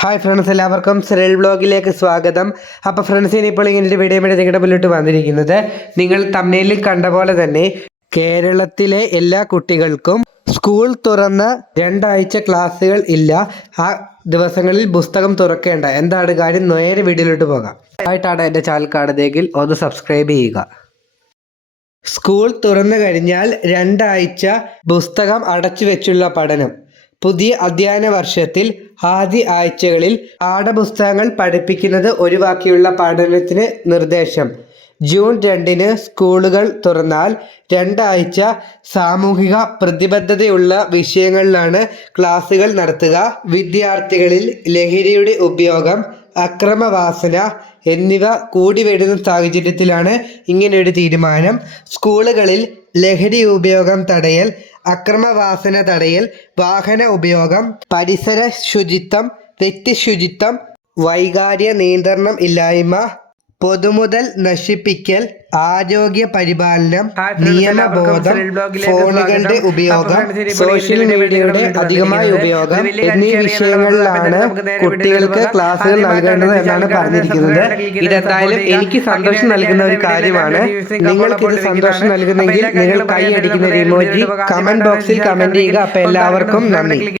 Hi friends, എല്ലാവർക്കും സെറിൽ ബ്ലോഗിലേക്ക് സ്വാഗതം. അപ്പോൾ ഫ്രണ്ട്സ്, ഇനിയിപ്പോൾ ഇങ്ങനെ ഒരു വീഡിയോ വേണ്ടി നിങ്ങളുടെ മുന്നിലോട്ട് വന്നിരിക്കുന്നത്, നിങ്ങൾ തമ്മിലിൽ കണ്ട പോലെ തന്നെ കേരളത്തിലെ എല്ലാ കുട്ടികൾക്കും സ്കൂൾ തുറന്ന 2 ആഴ്ച ക്ലാസ്സുകൾ ഇല്ല. ആ ദിവസങ്ങളിൽ പുസ്തകം തുറക്കേണ്ട. എന്താണ് കാര്യം? നേരെ വീഡിയോയിലോട്ട് പോകാം. ആയിട്ടാണ് എൻ്റെ ചാനൽ കാണുന്നതെങ്കിൽ ഒന്ന് സബ്സ്ക്രൈബ് ചെയ്യുക. സ്കൂൾ തുറന്നു കഴിഞ്ഞാൽ 2 ആഴ്ച പുസ്തകം അടച്ചു വെച്ചുള്ള പഠനം. പുതിയ അധ്യയന വർഷത്തിൽ ആദ്യ ആഴ്ചകളിൽ പാഠപുസ്തകങ്ങൾ പഠിപ്പിക്കുന്നത് ഒഴിവാക്കിയുള്ള പഠനത്തിന് നിർദ്ദേശം. ജൂൺ 2-ന് സ്കൂളുകൾ തുറന്നാൽ 2 ആഴ്ച സാമൂഹിക പ്രതിബദ്ധതയുള്ള വിഷയങ്ങളിലാണ് ക്ലാസുകൾ നടത്തുക. വിദ്യാർത്ഥികളിൽ ലഹരിയുടെ ഉപയോഗം, അക്രമവാസന എന്നിവ കൂടി വരുന്ന സാഹചര്യത്തിലാണ് ഇങ്ങനെയൊരു തീരുമാനം. സ്കൂളുകളിൽ ലഹരി ഉപയോഗം തടയൽ, അക്രമവാസന തടയൽ, വാഹന ഉപയോഗം, പരിസര ശുചിത്വം, വ്യക്തി ശുചിത്വം, വൈകാര്യ നിയന്ത്രണം ഇല്ലായ്മ, പൊതുമുതൽ നശിപ്പിക്കൽ, ആരോഗ്യ പരിപാലനം, നിയമബോധം, ഫോണുകളുടെ ഉപയോഗം, സോഷ്യൽ മീഡിയയുടെ അധികമായ ഉപയോഗം എന്നീ വിഷയങ്ങളിലാണ് കുട്ടികൾക്ക് ക്ലാസ്സുകൾ നൽകേണ്ടത് എന്നാണ് പറഞ്ഞിരിക്കുന്നത്. ഇതെന്തായാലും എനിക്ക് സന്തോഷം നൽകുന്ന ഒരു കാര്യമാണ്. നിങ്ങൾക്ക് ഇത് സന്തോഷം നൽകുന്നെങ്കിൽ നിങ്ങൾ കൈ അടിക്കുന്ന ഒരു ഇമോജി കമന്റ് ബോക്സിൽ കമന്റ് ചെയ്യുക. അപ്പോൾ എല്ലാവർക്കും നന്ദി.